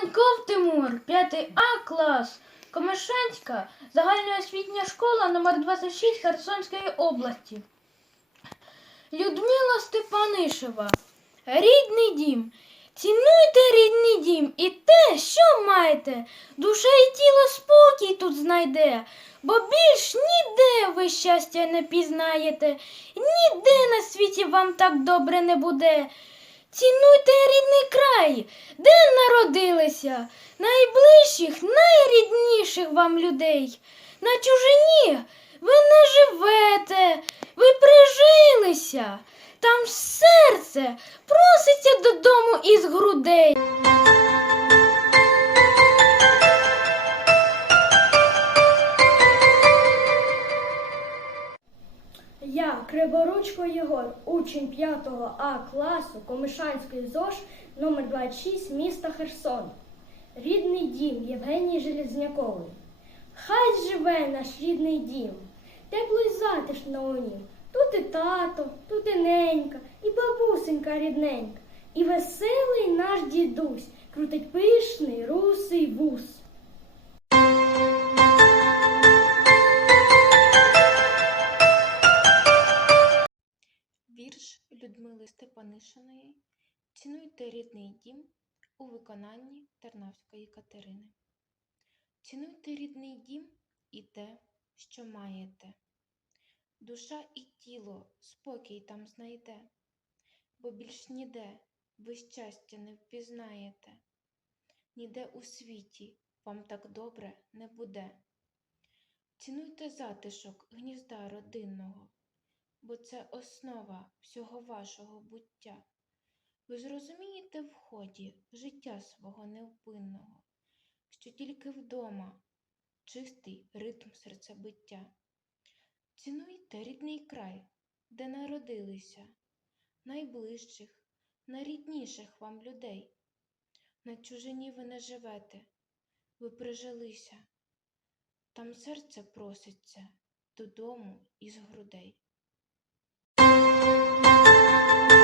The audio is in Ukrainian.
Іванков Тимур, 5 А клас, Комишанська загальноосвітня школа номер 26 Херсонської області. Людмила Степанишева. Рідний дім. Цінуйте рідний дім і те, що маєте, душа і тіло спокій тут знайде, бо більш ніде ви щастя не пізнаєте, ніде на світі вам так добре не буде. Цінуйте рідний край, де народилися, найближчих, найрідніших вам людей. На чужині ви не живете, ви прижилися. Там серце проситься додому із грудей. Я, Криворучко Єгор, учень 5 А класу Комишанської ЗОЖ номер 26 міста Херсон. Рідний дім Євгенії Железнякової. Хай живе наш рідний дім, тепло й затишно у нім. Тут і тато, тут і ненька, і бабусенька рідненька, і веселий наш дідусь крутить пишний русий вус. Людмили Степанишиної Цінуйте рідний дім у виконанні Тернавської Катерини. Цінуйте рідний дім і те, що маєте. Душа і тіло спокій там знайде, бо більш ніде ви щастя не впізнаєте, ніде у світі вам так добре не буде. Цінуйте затишок гнізда родинного бо це основа всього вашого буття. Ви зрозумієте в ході життя свого невпинного, що тільки вдома чистий ритм серцебиття. Цінуйте рідний край, де народилися, найближчих, найрідніших вам людей. На чужині ви не живете, ви прижилися, там серце проситься додому із грудей. Thank you.